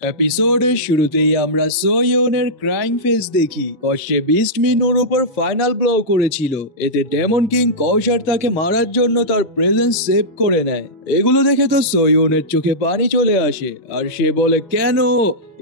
এপিসোডের শুরুতেই আমরা সোয়নের ক্রাইং ফেস দেখি। সে বিস্ট মিন ওর ওপর ফাইনাল ব্লো করেছিল। এতে ডেমন কিং কৌশার তাকে মারার জন্য তার প্রেজেন্স সেভ করে নেয়। এগুলো দেখে তো সোয়নের চোখে পানি চলে আসে আর সে বলে, কেন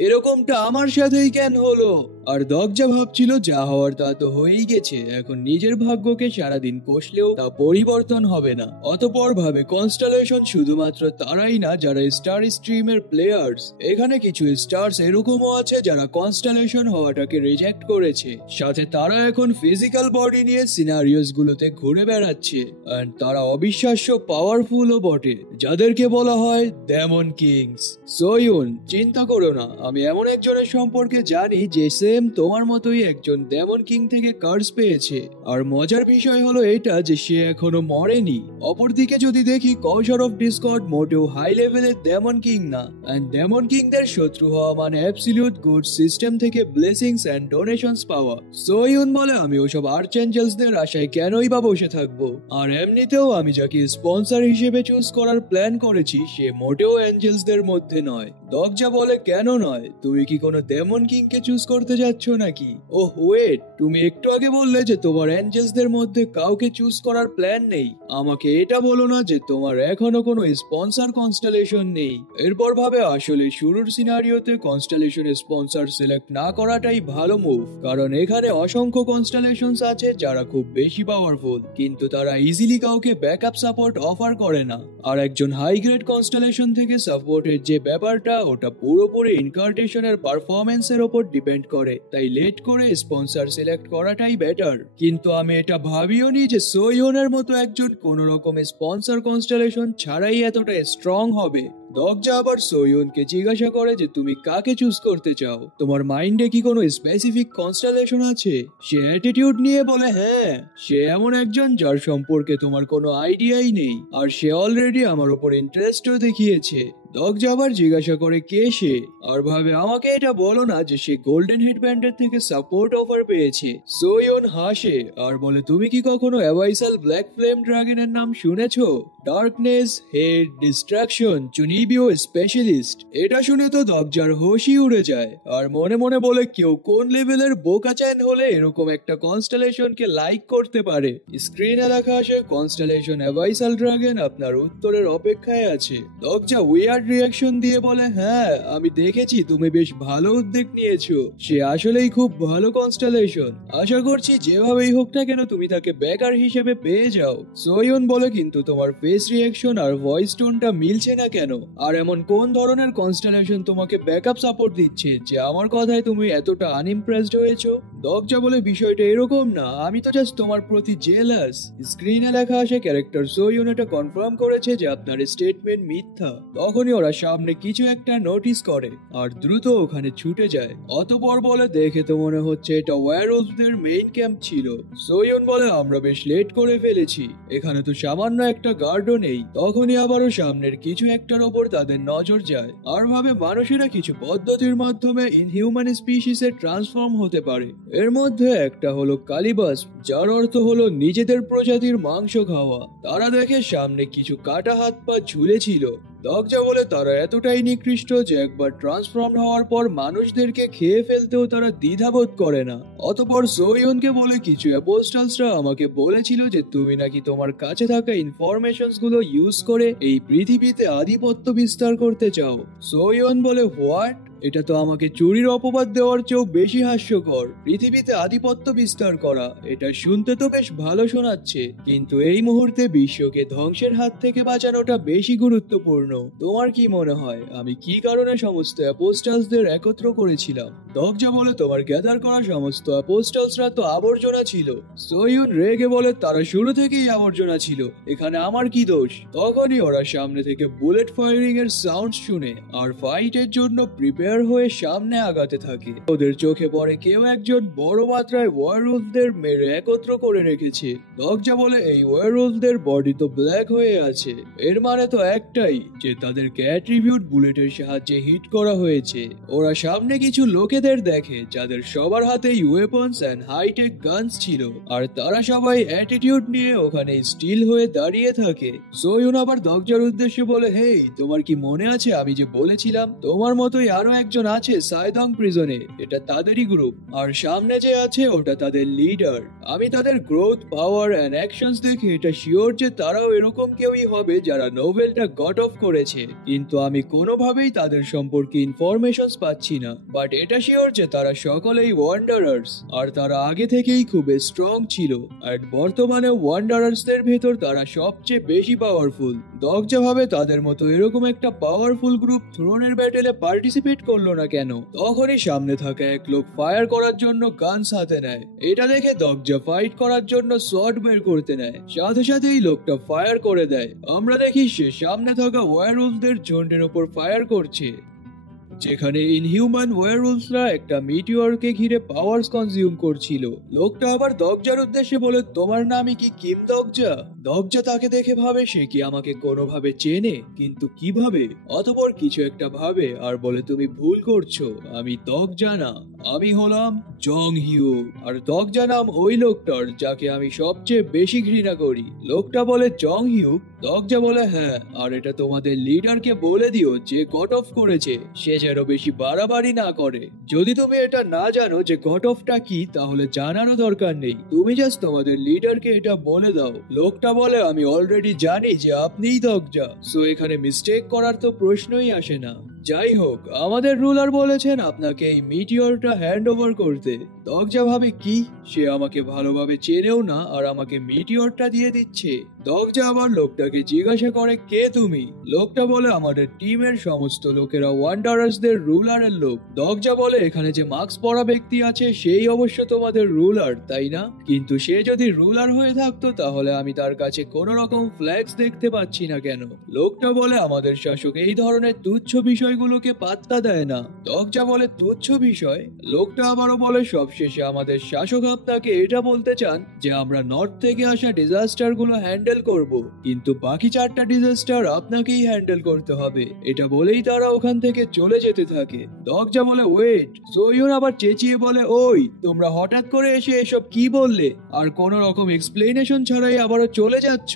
এরকমটা আমার সাথেই কেন হলো? আর দগ্জা ভাবছিল যা হওয়ার তা তো হয়েই গেছে, এখন নিজের ভাগ্যকে সারাদিন কষলেও তা পরিবর্তন হবে না। অতঃপর ভাবে কনস্টেলেশন শুধুমাত্র তারাই না যারা স্টার স্ট্রিমের প্লেয়ার্স, এখানে কিছু স্টার্স এরকমও আছে যারা কনস্টেলেশন হওয়াটাকে রিজেক্ট করেছে। সাথে তারা এখন ফিজিক্যাল বডি নিয়ে সিনারিওস গুলোতে ঘুরে বেড়াচ্ছে। আর তারা অবিশ্বাস্য পাওয়ারফুলও বটে, যাদেরকে বলা হয় ডেমন কিংস। সোয়ুন, চিন্তা করো না, আমি এমন একজনের সম্পর্কে জানি যে সেম তোমার মতোই একজন ডেমন কিং থেকে কার্স পেয়েছে। আর মজার বিষয় হলো এটা যে সে এখনো মরেনি। অপরদিকে যদি দেখি, কৌশর অফ ডিসকর্ড মোটেও হাই লেভেলের ডেমন কিং না। এন্ড ডেমন কিংদের শত্রু হওয়া মানে অ্যাবসলিউট গুড সিস্টেম থেকে ব্লেসিংস এন্ড ডোনেশনস পাওয়া। সোয়ুন বলে, আমি ওসব আর্চএঞ্জেলসদের আশায় কেনই বা বসে থাকবো? আর এমনিতেও আমি যাকে স্পন্সর হিসেবে চুজ করার প্ল্যান করেছি সে মোটেও এঞ্জেলসদের মধ্যে নয়। দগ্জা বলে, কেন নয়? তুমি কি কোনো ডেমন কিংকে চুজ করতে যাচ্ছ নাকি? ওহ ওয়েট, তুমি একটু আগে বললে যে তোমার এঞ্জেলসদের মধ্যে কাউকে চুজ করার প্ল্যান নেই। আমাকে এটা বলো না যে তোমার এখনো কোনো স্পন্সর কনস্টেলেশন নেই। এরপর ভাবে আসলে শুরুর সিনারিওতে কনস্টেলেশনের স্পন্সর সিলেক্ট না করাটাই ভালো মুভ, কারণ এখানে অসংখ্য কনস্টেলেশনস আছে যারা খুব বেশি পাওয়ারফুল, কিন্তু তারা ইজিলি কাউকে ব্যাকআপ সাপোর্ট অফার করে না। আর একজন হাই গ্রেড কনস্টেলেশন থেকে সাপোর্টের যে ব্যাপারটা, ওটা পুরোপুরি ইনকার্টেশনের পারফরমেন্সের ওপর ডিপেন্ড করে। তাই লেট করে স্পন্সর সিলেক্ট করাটাই বেটার। কিন্তু আমি এটা ভাবিও নি যে সোয়নের মতো একজন কোন রকম স্পন্সর কনস্টেলেশন ছাড়াই এতটা স্ট্রং হবে। দগ্জা আবার সোয়নকে জিজ্ঞাসা করে যে তুমি কাকে চুজ করতে চাও, তোমার মাইন্ডে কি কোনো স্পেসিফিক কনস্টেলেশন আছে? সে অ্যাটিটিউড নিয়ে বলে, হ্যাঁ, সে এমন একজন যার সম্পর্কে তোমার কোনো আইডিয়াই নেই, আর সে অলরেডি আমার উপর ইন্টারেস্টও দেখিয়েছে। দগ্জা আবার জিজ্ঞাসা করে কে সে, আর ভাবে আমাকে এটা বলো না যে সে গোল্ডেন হেডব্যান্ডের থেকে সাপোর্ট অফার পেয়েছে। সোয়ন হাসে আর বলে, তুমি কি কখনো অ্যাভাইসাল ব্ল্যাক ফ্লেম ড্রাগনের নাম শুনেছো? ডার্কনেস, হেড, ডিস্ট্রাকশন, চুনিবিও স্পেশালিস্ট। এটা শুনে তো দগ্জার হোশই উড়ে যায় আর মনে মনে বলে, কেউ কোন লেভেলের বোকা চ্যান হলে এরকম একটা কনস্টেলেশনকে লাইক করতে পারে? স্ক্রিনে লেখা আসে কনস্টেলেশন অ্যাভাইসাল ড্রাগন আপনার উত্তরের অপেক্ষায় আছে। দগ্জা উইয়ার্ড রিয়াকশন দিয়ে বলে, হ্যাঁ আমি দেখেছি, তুমি বেশ ভালো উদ্যোগ নিয়েছো। সে আসলেই খুব ভালো কনস্টেলেশন। আশা করছি যেভাবেই হোক না কেন তুমি তাকে ব্যাকার হিসেবে পেয়ে যাও। সোয়ন বলে, কিন্তু তোমার ফেস রিয়াকশন আর ভয়েস টোনটা মিলছে না কেন? আর এমন কোন ধরনের কনস্টেলেশন তোমাকে ব্যাকআপ সাপোর্ট দিচ্ছে যে আমার কথায় তুমি এতটা আনইমপ্রেসড হয়েছো? দগ্জা বলে, বিষয়টা এরকম না, আমি তো জাস্ট তোমার প্রতি জেলাস। স্ক্রিনে লেখা আসে ক্যারেক্টার সোয়ন এটা কনফার্ম করেছে যে আপনার স্টেটমেন্ট মিথ্যা। তখনই ওরা সামনে কিছু একটা নোটিস করে আর দ্রুত ওখানে ছুটে যায়। অতঃপর বলে, দেখে তো মনে হচ্ছে এটা ওয়্যারউলফদের মেইন ক্যাম্প ছিল। সোয়ন বলে, আমরা বেশ লেট করে ফেলেছি, এখানে তো সামান্য একটা গার্ডও নেই। তখনই আবারও সামনের কিছু একটার ওপর তাদের নজর যায় আর ভাবে মানুষেরা কিছু পদ্ধতির মাধ্যমে ইনহিউম্যান স্পিসিসে ট্রান্সফর্ম হতে পারে। এর মধ্যে একটা হলো কালিবাস, যার অর্থ হলো নিজেদের প্রজাতির মাংস খাওয়া। তারা দেখে সামনে কিছু কাটা হাত পা ঝুলেছিল। দগ্জা বলে, তারা এতটাই নিকৃষ্ট যে একবার ট্রান্সফর্ম হওয়ার পর মানুষদেরকে খেয়ে ফেলতেও তারা দ্বিধাবোধ করে না। অতঃপর সোয়নকে বলে, কিছু অ্যাপোস্টালসরা আমাকে বলেছিল যে তুমি নাকি তোমার কাছে থাকা ইনফরমেশনস গুলো ইউজ করে এই পৃথিবীতে আধিপত্য বিস্তার করতে চাও। সোয়ন বলে, হোয়াট? এটা তো আমাকে চুরির অপবাদ দেওয়ার চেয়েও বেশি হাস্যকর। পৃথিবীতে আধিপত্য বিস্তার করা, এটা শুনতে তো বেশ ভালো শোনাচ্ছে, কিন্তু এই মুহূর্তে বিশ্বকে ধ্বংসের হাত থেকে বাঁচানোটা বেশি গুরুত্বপূর্ণ। তোমার কি মনে হয় আমি কি কারণে সমস্ত অ্যাপোস্টালসদের একত্র করেছিলাম? দগ্জা বলে, তোমার গ্যাদার করা সমস্ত অ্যাপোস্টালসরা তো আবর্জনা ছিল। সোয়ুন রেগে বলে, তারা শুরু থেকেই আবর্জনা ছিল, এখানে আমার কি দোষ? তখনই ওরা সামনে থেকে বুলেট ফায়ারিং এর সাউন্ড শুনে আর ফাইটের জন্য প্রিপেয়ার হয়ে সামনে আগাতে থাকে। ওদের চোখে পড়ে কেউ একজন বড় মাত্রায় ওয়্যারউলফদের মেরে একত্র করে রেখেছে। দগ্জা বলে, এই ওয়্যারউলফদের বডি তো ব্ল্যাক হয়ে আছে, এর মানে তো একটাই যে তাদেরকে অ্যাট্রিবিউট বুলেটের সাহায্যে হিট করা হয়েছে। ওরা সামনে কিছু লোকেদের দেখে যাদের সবার হাতেই ওয়েপন্স এন্ড হাইটেক গানস ছিল, আর তারা সবাই অ্যাটিটিউড নিয়ে ওখানে স্টিল হয়ে দাঁড়িয়ে থাকে। সোয়ুন আবার দগ্জার উদ্দেশ্যে বলে, হেই, তোমার কি মনে আছে আমি যে বলেছিলাম তোমার মতোই আরো একজন আছে সাইদং প্রিজনে, এটা তাদেরই গ্রুপ। আর সামনে যে আছে ওটা তাদের লিডার। আমি তাদের গ্রোথ, পাওয়ার এন্ড অ্যাকশনস দেখে এটা শিওর যে তারাও এরকম কেউই হবে যারা নোবেলটা গট অফ করেছে, কিন্তু আমি কোনোভাবেই তাদের সম্পর্কে ইনফরমেশনস পাচ্ছি না। বাট এটা শিওর যে তারা সকলেই ওয়ান্ডারার্স, আর তারা আগে থেকেই খুব স্ট্রং ছিল। আর বর্তমানে ওয়ান্ডারার্সদের ভেতর তারা সবচেয়ে বেশি পাওয়ারফুল। দগজা ভাবে তাদের মতো এরকম একটা পাওয়ারফুল গ্রুপ থ্রোনের ব্যাটেলে পার্টিসিপেট করলো না কেন। তখনই সামনে থাকা এক লোক ফায়ার করার জন্য গানস হাতে নেয়। এটা দেখে দগজা ফাইট করার জন্য শট বের করতে নেয়, সাথে সাথেই লোকটা ফায়ার করে দেয়। আমরা দেখি সে সামনে থাকা ওয়্যারউলফদের ঝুন্ডের উপর ফায়ার করছে, যেখানে ইনহিউম্যান ওয়্যারউলফরা একটা মিটিওরকে ঘিরে পাওয়ারস কনজিউম করছিল। লোকটা আবার দগজার উদ্দেশ্যে বলে, তোমার নামই কি কিম দগজা? দগজা তাকে দেখে ভাবে সে কি আমাকে কোনোভাবে চেনে, কিন্তু কিভাবে। অতঃপর কিছু একটা ভাবে আর বলে, তুমি ভুল করছো, আমি দগজা না, আমি হলাম জং হিউ। আর দগজা নাম ওই লোকটার যাকে আমি সবচেয়ে বেশি ঘৃণা করি। লোকটা বলে, জং হিউ? দগজা বলে, হ্যাঁ, আর এটা তোমাদের লিডারকে বলে দিও যে গট অফ করেছে সে যেন বেশি বাড়াবাড়ি না করে। যদি তুমি এটা না জানো যে গট অফটা কি, তাহলে জানারও দরকার নেই, তুমি জাস্ট তোমাদের লিডারকে এটা বলে দাও। লোকটা বলে, আমি অলরেডি জানি যে আপনিই দগজা, সো এখানে মিস্টেক করার তো প্রশ্নই আসে না। যাই হোক, আমাদের রুলার বলেছেন আপনাকে এই মিটিওরটা হ্যান্ড ওভার করতে। দগজা ভাবে, কি, সে আমাকে ভালোভাবে চেনেও না আর আমাকে মিটিওরটা দিয়ে দিচ্ছে। দগজা আবার লোকটাকে জিজ্ঞাসা করে, কে তুমি? লোকটা বলে, আমাদের টিমের সমস্ত লোকেরা ওয়ান্ডারার্সদের রুলারের লোক। দগজা বলে, এখানে যে মাস্ক পরা ব্যক্তি আছে সেই অবশ্য তোমাদের রুলার, তাই না? কিন্তু সে যদি রুলার হয়ে থাকতো তাহলে আমি তার কাছে কোনো রকম ফ্ল্যাগস দেখতে পাচ্ছি না কেন? লোকটা বলে, আমাদের শাসক এই ধরনের তুচ্ছ বিষয়গুলোকে পাত্তা দেয় না। দগজা বলে, তুচ্ছ বিষয়? লোকটা আবারও বলে, সবশেষে আমাদের শাসক আপনাকে এটা বলতে চান যে আমরা নর্থ থেকে আসা ডিজাস্টার গুলো হ্যান্ডেল করব, কিন্তু বাকি 4টা ডিজাস্টার আপনাকেই হ্যান্ডেল করতে হবে। এটা বলেই তারা ওখান থেকে চলে যেতে থাকে। দগজা বলে, ওয়েট। সোয়ুন আবার চেঁচিয়ে বলে, ওই, তোমরা হঠাৎ করে এসে এসব কি বললে, আর কোনো রকম এক্সপ্লেনেশন ছাড়াই আবারও চলে যাচ্ছ?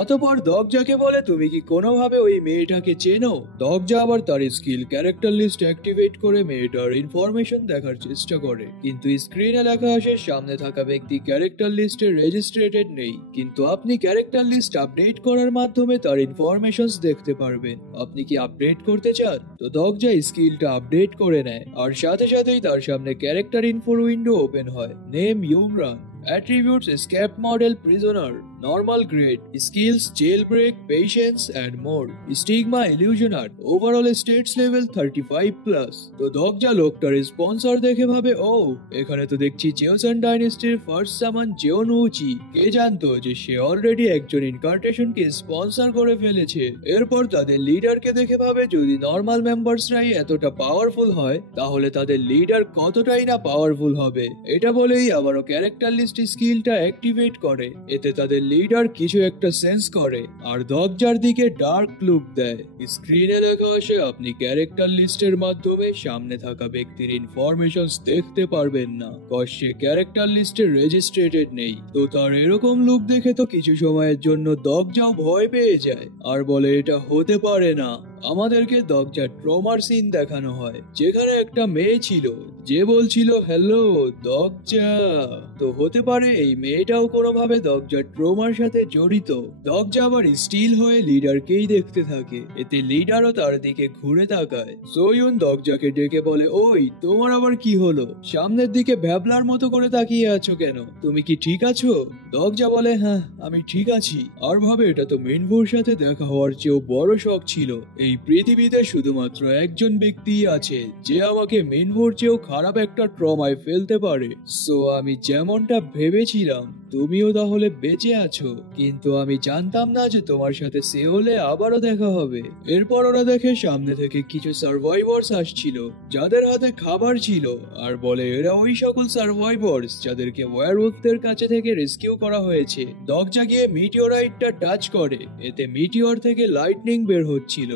অতঃপর দগজাকে বলে, তুমি কি কোনোভাবে ওই মেয়েটাকে চেনো? দগজা আবার তার স্কিল ক্যারেক্টার লিস্ট অ্যাক্টিভেট করে মেয়েটার ইনফরমেশন দেখার চেষ্টা করে, কিন্তু স্ক্রিনে লেখা আসে সামনে থাকা ব্যক্তি ক্যারেক্টার লিস্টে রেজিস্ট্রেটেড নেই। কিন্তু আপনি ক্যারেক্টার লিস্ট আপডেট করার মাধ্যমে তার ইনফরমেশনস দেখতে পারবেন। আপনি কি আপডেট করতে চান? তো দগজা স্কিলটা আপডেট করে নেয়, আর সাথে সাথেই তার সামনে ক্যারেক্টার ইনফোর উইন্ডো ওপেন হয়। নেম ইউমরান, attributes escape model prisoner, normal grade, skills jailbreak, patience and more, stigma illusioner, overall states level 35+। তো দগজা লোকটার স্পন্সর দেখে ভাবে, ও, এখানে তো দেখছি জেওসান ডাইনেস্টির ফার্স্ট সামান জেওনুচি। কে জানতো যে সে অলরেডি একজন ইনকার্টেশনকে স্পন্সর করে ফেলেছে। এরপর তাদের লিডারকে দেখে ভাবে, যদি নর্মাল মেম্বার্সরাই এতটা পাওয়ারফুল হয় তাহলে তাদের লিডার কতটাই না পাওয়ারফুল হবে। এটা বলেই আবারও ক্যারেক্টার লিস্ট স্কিলটা অ্যাক্টিভেট করে। এতে তাদের লিডার কিছু একটা সেন্স করে আর দগজার দিকে ডার্ক লুক দেয়। স্ক্রিনে লেখা আসে, আপনি ক্যারেক্টার লিস্টের মাধ্যমে সামনে থাকা ব্যক্তির ইনফরমেশনস দেখতে পারবেন না, কজ সে ক্যারেক্টার লিস্টে রেজিস্ট্রেটেড নেই। তো তার এরকম লুক দেখে তো কিছু সময়ের জন্য দগজাও ভয় পেয়ে যায় আর বলে, এটা হতে পারে না। আমাদেরকে দগজার ট্রমার সিন দেখানো হয়, যেখানে একটা মেয়ে ছিল যে বলছিল, হ্যালো দগজা। তো হতে পারে এই মেয়েটাও কোনোভাবে দগজার ট্রমার সাথে জড়িত। দগজা আবার স্টিল হয়ে লিডারকেই দেখতে থাকে, এতে লিডারও তার দিকে ঘুরে তাকায়। সোয়ুন দগজাকে ডেকে বলে, ওই, তোমার আবার কি হলো? সামনের দিকে ভ্যাবলার মতো করে তাকিয়ে আছো কেন? তুমি কি ঠিক আছো? দগজা বলে, হ্যাঁ, আমি ঠিক আছি। আর ভাবে, এটা তো মিনভুর সাথে দেখা হওয়ার চেয়েও বড় শখ ছিল। এই পৃথিবীতে শুধুমাত্র একজন ব্যক্তি আছে যে আমাকে মিনভুর চেয়েও খারাপ একটা ট্রমায় ফেলতে পারে। সো আমি যেমনটা ভেবেছিলাম তুমিও তাহলে বেঁচে আছো, কিন্তু আমি জানতাম না যে তোমার সাথে সেওলে আবারও দেখা হবে। এরপর ওরা দেখে সামনে থেকে কিছু সার্ভাইভার্স আসছিল যাদের হাতে খাবার ছিল, আর বলে এরা ওই সকল সার্ভাইভার্স যাদেরকে ওয়্যারউলফদের কাছে থেকে রেস্কিউ করা হয়েছে। দগজা গিয়ে মিটিওরাইটটা টাচ করে, এতে মিটিওর থেকে লাইটনিং বের হচ্ছিল।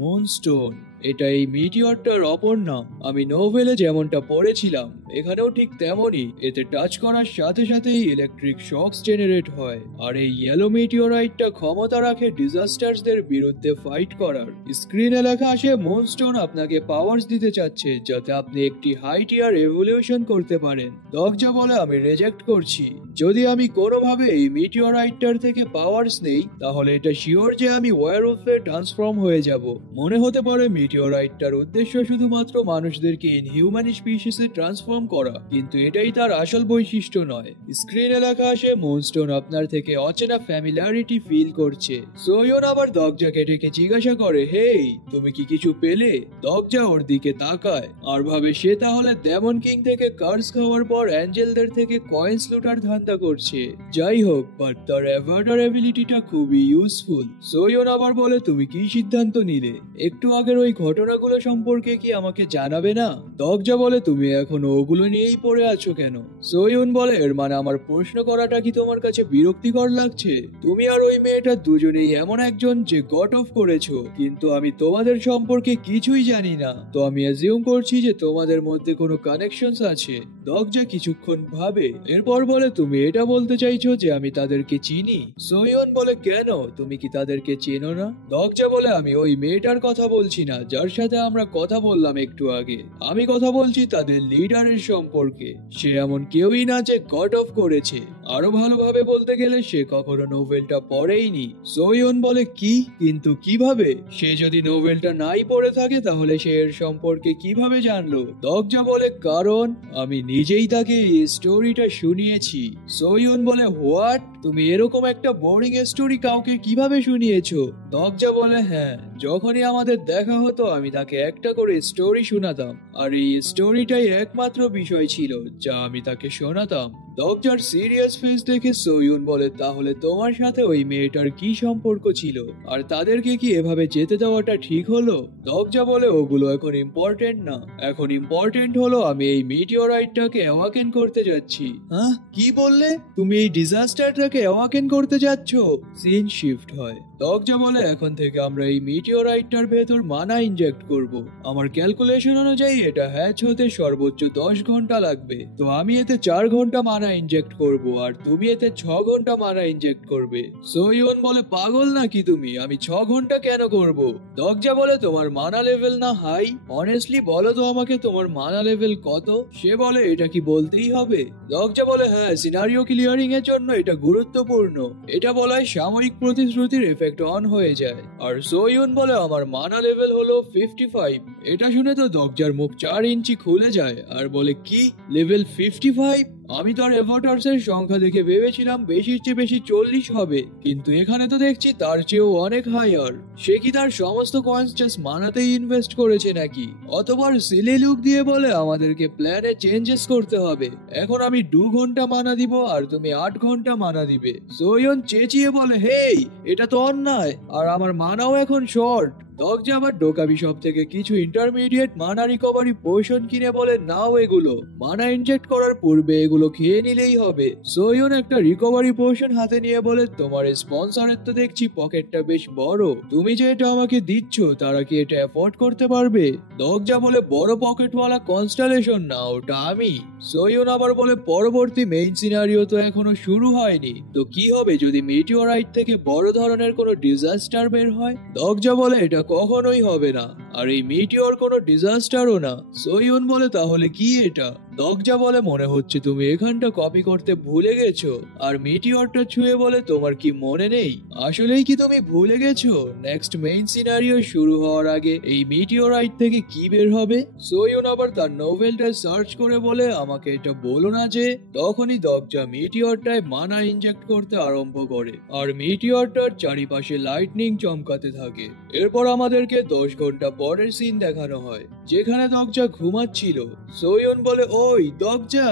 মুনস্টোন, এটা এই মিটিওরটার অপর নাম। আমি নোভেলে যেমনটা পড়েছিলাম এখানেও ঠিক তেমনই, এতে টাচ করার সাথে সাথেই ইলেকট্রিক শকস জেনারেট হয়। আর এই ইয়েলো মিটিওরাইটটা ক্ষমতা রাখে ডিজাস্টারসদের বিরুদ্ধে ফাইট করার। স্ক্রিনে লেখা আসে মুনস্টোন আপনাকে পাওয়ার্স দিতে চাচ্ছে যাতে আপনি একটি হাই টিয়ার এভলিউশন করতে পারেন। দরজা বলে আমি রিজেক্ট করছি। যদি আমি কোনোভাবে এই মিটিওরাইটটার থেকে পাওয়ার্স নেই তাহলে এটা শিওর যে আমি ওয়্যারউলফে ট্রান্সফর্ম হয়ে যাব। মনে হতে পারে মিটিওরাইটটার উদ্দেশ্য শুধুমাত্র মানুষদেরকে ইনহিউম্যান স্পিসিসে ট্রান্সফর্ম করা, কিন্তু এটাই তার আসল বৈশিষ্ট্য নয়। স্ক্রিনে লেখা আসে মুনস্টোন আপনার থেকে অচেনা ফ্যামিলিয়ারিটি ফিল করছে। সোয়ন আবার দরজাকে ডেকে জিজ্ঞাসা করে, হেই তুমি কি কিছু পেলে? দরজা ওর দিকে তাকায় আর ভাবে সে তাহলে ডেমন কিং থেকে কার্স খাওয়ার পর অ্যাঞ্জেলদের থেকে কয়েন্স লুটার ধান্দা করছে। যাই হোক, বাট তার অ্যাভার্টার এবিলিটিটা খুবই ইউজফুল। সোয়ন আবার বলে, তুমি কি সিদ্ধান্ত নিলে? একটু আগের ওই ঘটনাগুলো সম্পর্কে কি আমাকে জানাবে না? দরজা বলে, তুমি এখনো ওগুলো নিয়েই পড়ে আছো কেন? সোয়ন বলে, এর মানে আমার প্রশ্ন করাটা কি তোমার কাছে বিরক্তিকর লাগছে? তুমি আর ওই মেয়েটা দুজনেই এমন একজন যে গট অফ করেছো, কিন্তু আমি তোমাদের সম্পর্কে কিছুই জানি না, তো আমি অ্যাজিউম করছি যে তোমাদের মধ্যে কোনো কানেকশনস আছে। দরজা কিছুক্ষণ ভাবে, এরপর বলে, তুমি এটা বলতে চাইছো যে আমি তাদেরকে চিনি? সোয়ন বলে, কেন, তুমি কি তাদেরকে চেনো না? দরজা বলে, আমি ওই মেয়েটার কথা বলছি না যার সাথে আমরা কথা বললাম একটু আগে। আমি কথা বলছি তাদের লিডারের সম্পর্কে। সে এমন কেউই না যে গট অফ করেছে। আরো ভালোভাবে বলতে গেলে সে কখনো নোভেলটা পড়েইনি। সোয়ন বলে, কি? কিন্তু কিভাবে? সে যদি নোভেলটা নাই পড়ে থাকে তাহলে সে এর সম্পর্কে কিভাবে জানলো? দরজা বলে, কারণ আমি নিজেই তাকে এই স্টোরিটা শুনিয়েছি। সোয়ন বলে, হোয়াট? তুমি এরকম একটা বোরিং স্টোরি কাউকে কিভাবে শুনিয়েছো? দরজা বলে, হ্যাঁ, যখনই আমাদের দেখা হতো আমি তাকে একটা করে স্টোরি শোনাতাম, আর এই স্টোরিটাই একমাত্র বিষয় ছিল যা আমি তাকে শোনাতাম। দরজার সিরিয়াস ফেস দেখে সোয়ুন বলে, তাহলে তোমার সাথে ওই মেয়েটার কি সম্পর্ক ছিল, আর তাদেরকে কি এভাবে যেতে দেওয়াটা ঠিক হলো? দরজা বলে, ওগুলো এখন ইম্পর্টেন্ট না, এখন ইম্পর্টেন্ট হলো আমি এই মিটিওরাইটটাকে অ্যাওয়াকেন করতে যাচ্ছি। হ্যাঁ, কি বললে? তুমি এই ডিজাস্টারটাকে অ্যাওয়াকেন করতে যাচ্ছ? সিন শিফট হয়। দরজা বলে, এখন থেকে আমরা এই মিটিওরাইটটার ভেতর মানা ইনজেক্ট করব। আমার ক্যালকুলেশন অনুযায়ী এটা হ্যাচ হতে সর্বোচ্চ 10 ঘন্টা লাগবে, তো আমি এতে 4 ঘন্টা মানা ইনজেক্ট করব আর তুমি এতে 6 ঘন্টা মানা ইনজেক্ট করবে। সোয়ুন বলে, পাগল নাকি তুমি? আমি 6 ঘন্টা কেন করব? দরজা বলে, তোমার মানা লেভেল না হাই? অনেস্টলি বলো তো আমাকে তোমার মানা লেভেল কত? সে বলে, এটা কি বলতেই হবে? দরজা বলে, হ্যাঁ, সিনারিও ক্লিয়ারিং এর জন্য এটা গুরুত্বপূর্ণ। এটা বলায় সাময়িক প্রতিশ্রুতির এফেক্ট অন হয়ে যায়। আর সোয়ুন বলে, আমার মানা লেভেল হলো 55। এটা শুনে তো দরজার মুখ 4 ইঞ্চি খুলে যায় আর বলে, কি লেভেল 55? আমি তো আর এভার্টার্স এর সংখ্যা দেখে ভেবেছিলাম বেশির চেয়ে বেশি 40 হবে, কিন্তু এখানে তো দেখছি তার চেয়েও অনেক হাইয়ার। সে কি তার সমস্ত কয়েন্স জাস্ট মানাতেই ইনভেস্ট করেছে নাকি? অতবার সিলি লুক দিয়ে বলে, আমাদেরকে প্ল্যানে চেঞ্জেস করতে হবে। এখন আমি 2 ঘন্টা মানা দিব আর তুমি 8 ঘন্টা মানা দিবে। সোয়ন চেঁচিয়ে বলে, হেই, এটা তো অন্যায়, আর আমার মানাও এখন শর্ট। দরজা আবার ডোকাবি সব থেকে কিছু ইন্টারমিডিয়েট মানা রিকভারি পোশন কিনে বলে, নাও এগুলো, মানা ইনজেক্ট করার পূর্বে এগুলো খেয়ে নিলেই হবে। সোয়ন একটা রিকভারি পোশন হাতে নিয়ে বলে, তোমার স্পন্সরের তো দেখছি পকেটটা বেশ বড়, তুমি যে এটা আমাকে দিচ্ছ তারা কি এটা অ্যাফোর্ড করতে পারবে? দরজা বলে, বড় পকেটওয়ালা কনস্টেলেশন না, ওটা আমি। সোয়ন আবার বলে, পরবর্তী মেইন সিনারিও তো এখনো শুরু হয়নি, তো কি হবে যদি মিটিওরাইট থেকে বড় ধরনের কোনো ডিজাস্টার বের হয়? দরজা বলে, এটা কখনোই হবে না, আর এই মিটিওর কোনো ডিজাস্টারও না। সোয়ুন বলে, তাহলে কি এটা? দরজা বলে, মনে হচ্ছে তুমি এখানটা কপি করতে ভুলে গেছো। আর মিটিওরটা ছুঁয়ে বলে, তোমার কি মনে নেই? আসলেই কি তুমি ভুলে গেছো নেক্সট মেইন সিনারিও শুরু হওয়ার আগে এই মিটিওরাইট থেকে কি বের হবে? সোয়ুন আবার তার নোভেলটা সার্চ করে বলে, আমাকে এটা বলো না যে। তখনই দরজা মিটিওরটায় মানা ইনজেক্ট করতে আরম্ভ করে আর মিটিওরটার চারিপাশে লাইটনিং চমকাতে থাকে। এরপর আমাদেরকে 10 ঘন্টা পরের সিন দেখানো হয়, যেখানে দরজা ঘুমাচ্ছিল। সোয়ুন বলে, ওই দরজা,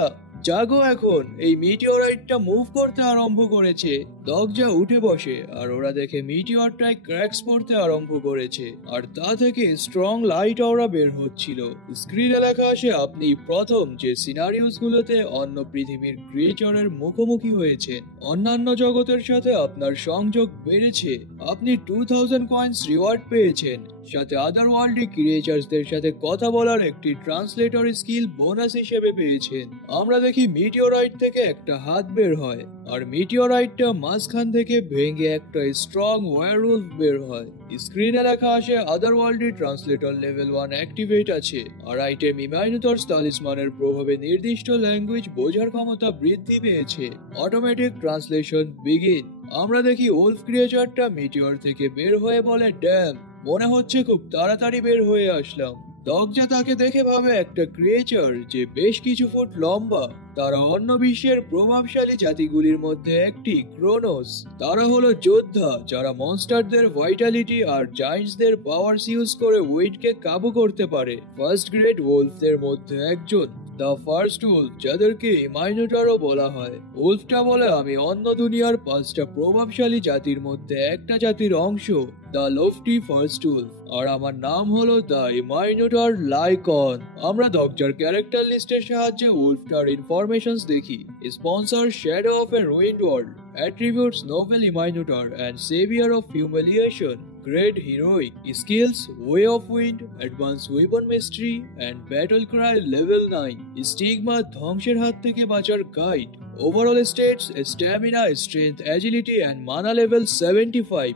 জাগো, এখন এই মিটিওরাইটটা মুভ করতে আরম্ভ করেছে। দরজা উঠে বসে আর ওরা দেখে মিটিওরটায় ক্র্যাকস পড়তে আরম্ভ করেছে আর তা থেকে স্ট্রং লাইট অরা বের হচ্ছিল। স্ক্রিনে লেখা আসে, আপনি প্রথম যে সিনারিওস গুলোতে অন্য পৃথিবীর ক্রিয়েচারের মুখোমুখি হয়েছে, অন্যান্য জগতের সাথে আপনার সংযোগ বেড়েছে, আপনি 2000 কয়েন্স রিওয়ার্ড পেয়েছেন। সাথে আদারওয়ার্ল্ডলি ক্রিয়েচারসদের সাথে কথা বলার একটি ট্রান্সলেটর স্কিল বোনাস হিসেবে পেয়েছেন। আমরা দেখি মিটিওরাইট থেকে একটা হাত বের হয়, আর মিটিওরাইটটা মাঝখান থেকে ভেঙে একটা স্ট্রং ওয়্যারউলফ বের হয়। স্ক্রিনে লেখা আসে আদারওয়ার্ল্ডলি ট্রান্সলেটর লেভেল 1 অ্যাক্টিভেট আছে, আর আইটেম ইমাইনোটরস তালিসমানের প্রভাবে নির্দিষ্ট ল্যাঙ্গুয়েজ বোঝার ক্ষমতা বৃদ্ধি পেয়েছে। Automatic translation begin. আমরা দেখি ওলফ ক্রিয়েচারটা মিটিওর থেকে বের হয়ে বলে, ড্যাম, মনে হচ্ছে খুব তাড়াতাড়ি বের হয়ে আসলাম। দগজা তাকে দেখে ভাবে একটা ক্রিয়েচার যে বেশ কিছু ফুট লম্বা। তারা অন্য বিশ্বের প্রভাবশালী জাতিগুলির মধ্যে একটি, ক্রোনোস। তারা হলো যোদ্ধা যারা মনস্টারদের ভাইটালিটি আর জায়ান্টসদের পাওয়ারস ইউজ করে উইন্ডকে কাবু করতে পারে। ফার্স্ট গ্রেড ওলফদের মধ্যে একজন, দ্য ফার্স্ট উলফ, যাদেরকে মাইনোটারও বলা হয়। উলফটা বলে, আমি অন্য দুনিয়ার 5টা প্রভাবশালী জাতির মধ্যে একটা জাতির অংশ, দ্য লোফটি ফার্স্ট উলফ, আর আমার নাম হলো দ্য মাইনোটার লাইকন। আমরা দগজার ক্যারেক্টার লিস্টের সাহায্যে উলফটার ইনফরমেশনস দেখি। Sponsor shadow of A ruined world, attributes novel Minotaur and savior of humiliation, great heroic skills, way of wind, advanced weapon mystery and battle cry level 9, stigma ধ্বংসের হাত থেকে বাঁচার guide, overall states stamina, strength, agility and mana level 75।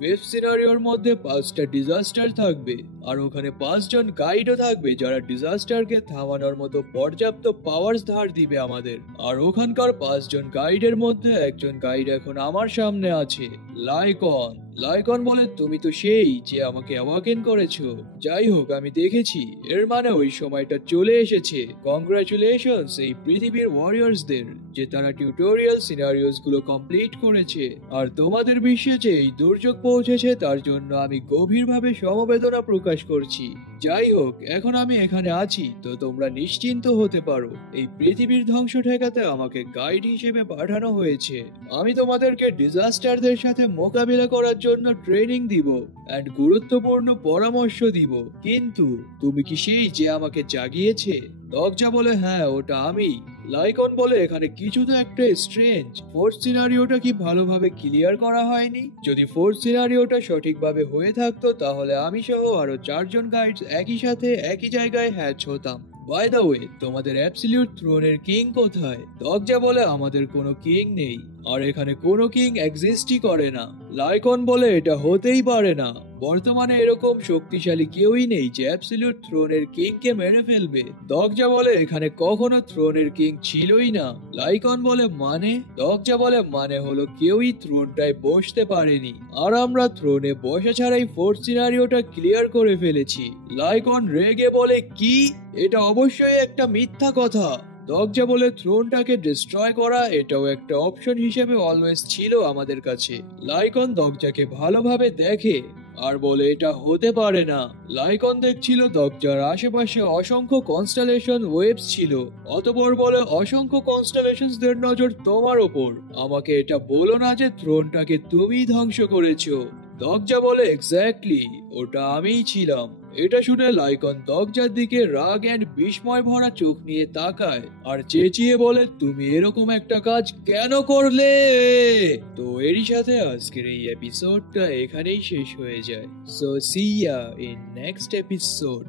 Fifth সিনারিওর মধ্যে 5টা disaster থাকবে, আর ওখানে 5 জন গাইডও থাকবে যারা ডিজাস্টারকে থামানোর মতো পর্যাপ্ত পাওয়ারস ধার দিবে আমাদের। আর ওখানকার 5 জন গাইডের মধ্যে একজন গাইড এখন আমার সামনে আছে, লাইকন। লাইকন বলে, তুমি তো সেই যে আমাকে অ্যাওয়াকেন করেছো। যাই হোক, আমি দেখেছি, এর মানে ওই সময়টা চলে এসেছে। কংগ্রাচুলেশনস এই পৃথিবীর ওয়ারিয়ার্সদের যে তারা টিউটোরিয়াল সিনারিওস গুলো কমপ্লিট করেছে, আর তোমাদের বিশ্বে যে এই দুর্যোগ পৌঁছেছে তার জন্য আমি গভীরভাবে সমবেদনা প্রকাশ করছি। যাই হোক, এখন আমি এখানে আছি, তো তোমরা নিশ্চিন্ত হতে পারো। এই পৃথিবীর ধ্বংস ঠেকাতে আমাকে গাইড হিসেবে পাঠানো হয়েছে। আমি তোমাদেরকে ডিজাস্টারদের সাথে মোকাবিলা করার জন্য ট্রেনিং দিব এন্ড গুরুত্বপূর্ণ পরামর্শ দিব। কিন্তু তুমি কি সেই যে আমাকে জাগিয়েছে? দগজা বলে, হ্যাঁ, ওটা আমি। লাইকন বলে, এখানে কিছু তো একটা স্ট্রেঞ্জ। ফোর্থ সিনারিওটা কি ভালোভাবে ক্লিয়ার করা হয়নি? যদি ফোর্থ সিনারিওটা সঠিকভাবে হয়ে থাকতো তাহলে আমি সহ আরো 4 জন গাইডস একই সাথে একই জায়গায় হ্যাচ হতাম। বাই দ্য ওয়ে, তোমাদের অ্যাবসলিউট থ্রোনের কিং কোথায়? দগজা বলে, আমাদের কোনো কিং নেই, আর এখানে কোনো কিং এক্সিস্টই করে না। লাইকন বলে, এটা হতেই পারে না। বর্তমানে এরকম শক্তিশালী কেউই নেই যে অ্যাবসলিউট থ্রোনের কিংকে মেরে ফেলবে। দগজা বলে, এখানে কখনো থ্রোনের কিং ছিলই না। লাইকন বলে, মানে? দগজা বলে, মানে হলো কেউই থ্রোনটায় বসতে পারেনি, আর আমরা থ্রোনে বসা ছাড়াই ফোর্থ সিনারিওটা ক্লিয়ার করে ফেলেছি। লাইকন রেগে বলে, কি? এটা অবশ্যই একটা মিথ্যা কথা। দগজা বলে, থ্রোনটাকে ডিস্ট্রয় করা এটাও একটা অপশন হিসেবে অলওয়েজ ছিল আমাদের কাছে। লাইকন দগজাকে ভালোভাবে দেখে আর বলে, এটা হতে পারে না। লাইকন দেখছিল দগজার আশেপাশে অসংখ্য কনস্টেলেশন ওয়েভস ছিল, অতঃপর বলে, অসংখ্য কনস্টেলেশনসদের নজর তোমার ওপর। আমাকে এটা বলো না যে থ্রোনটাকে তুমি ধ্বংস করেছো। দগজা বলে, এক্স্যাক্টলি, ওটা আমিই ছিলাম। এটা শুনে লাইকন দগজার দিকে রাগ এন্ড বিস্ময় ভরা চোখ নিয়ে তাকায় আর চেঁচিয়ে বলে, তুমি এরকম একটা কাজ কেন করলে? তো এরই সাথে আজকের এই এপিসোডটা এখানেই শেষ হয়ে যায়। So see ya in next episode.